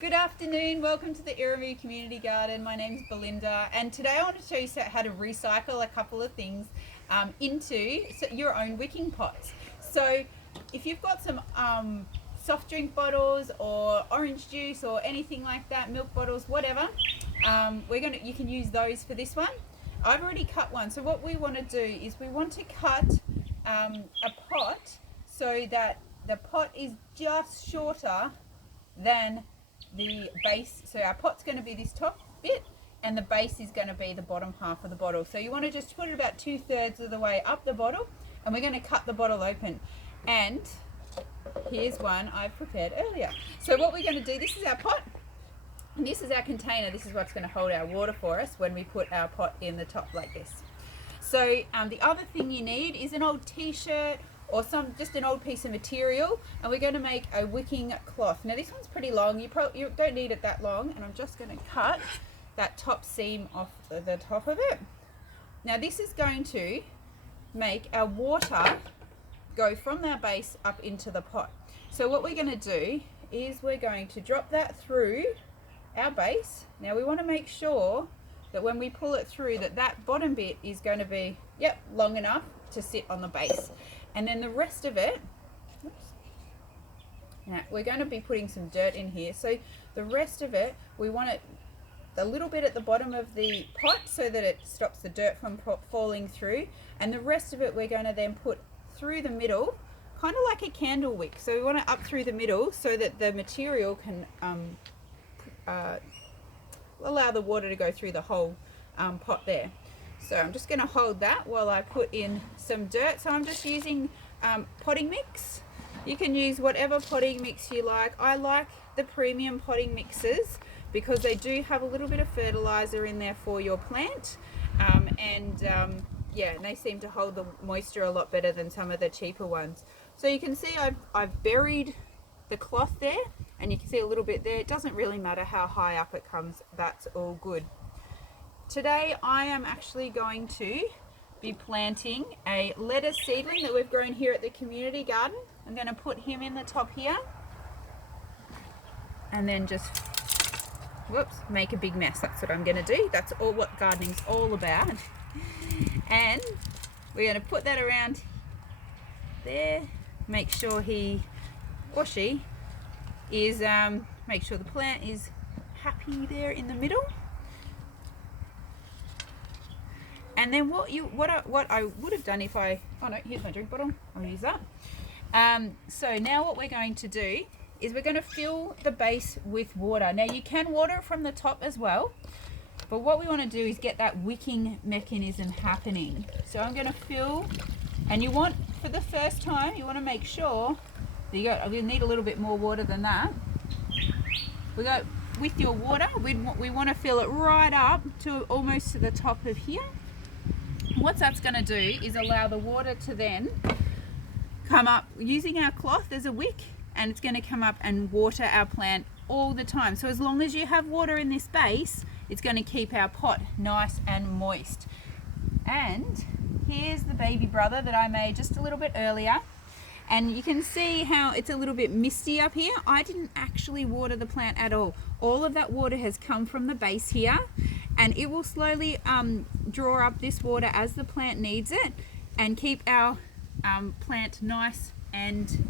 Good afternoon, welcome to the Iramoo Community Garden. My name's Belinda and today I want to show you how to recycle a couple of things into your own wicking pots. So if you've got some soft drink bottles or orange juice or anything like that, milk bottles, whatever, you can use those for this one. I've already cut one, so what we want to do is we want to cut a pot so that the pot is just shorter than the base. So our pot's going to be this top bit and the base is going to be the bottom half of the bottle. So you want to just put it about 2/3 of the way up the bottle, and we're going to cut the bottle open. And here's one I've prepared earlier. So what we're going to do, this is our pot and this is our container. This is what's going to hold our water for us when we put our pot in the top like this. So the other thing you need is an old t-shirt or just an old piece of material, and we're going to make a wicking cloth. Now this one's pretty long, you don't need it that long, and I'm just going to cut that top seam off the top of it. Now this is going to make our water go from our base up into the pot. So what we're going to do is we're going to drop that through our base. Now we want to make sure that when we pull it through that bottom bit is going to be long enough to sit on the base. And then the rest of it, now we're going to be putting some dirt in here, so the rest of it, we want it a little bit at the bottom of the pot so that it stops the dirt from falling through, and the rest of it we're going to then put through the middle, kind of like a candle wick. So we want it up through the middle so that the material can allow the water to go through the whole pot there. So I'm just going to hold that while I put in some dirt. So I'm just using potting mix. You can use whatever potting mix you like. I like the premium potting mixes because they do have a little bit of fertilizer in there for your plant, and they seem to hold the moisture a lot better than some of the cheaper ones. So you can see I've buried the cloth there, and you can see a little bit there. It doesn't really matter how high up it comes, that's all good. Today I am actually going to be planting a lettuce seedling that we've grown here at the community garden. I'm going to put him in the top here and then just make a big mess. That's what I'm going to do. That's all what gardening's all about. And we're going to put that around there, make sure he or she is make sure the plant is happy there in the middle. And then what I would have done if here's my drink bottle, I'll use that. So now what we're going to do is we're going to fill the base with water. Now you can water it from the top as well, but what we want to do is get that wicking mechanism happening. So I'm going to fill, and you want, for the first time, you want to make sure that you need a little bit more water than that. We go with your water, we want to fill it right up to almost to the top of here. What that's going to do is allow the water to then come up using our cloth as a wick, and it's going to come up and water our plant all the time. So as long as you have water in this base, it's going to keep our pot nice and moist. And here's the baby brother that I made just a little bit earlier, and you can see how it's a little bit misty up here. I didn't actually water the plant at all. All of that water has come from the base here, and it will slowly draw up this water as the plant needs it and keep our plant nice and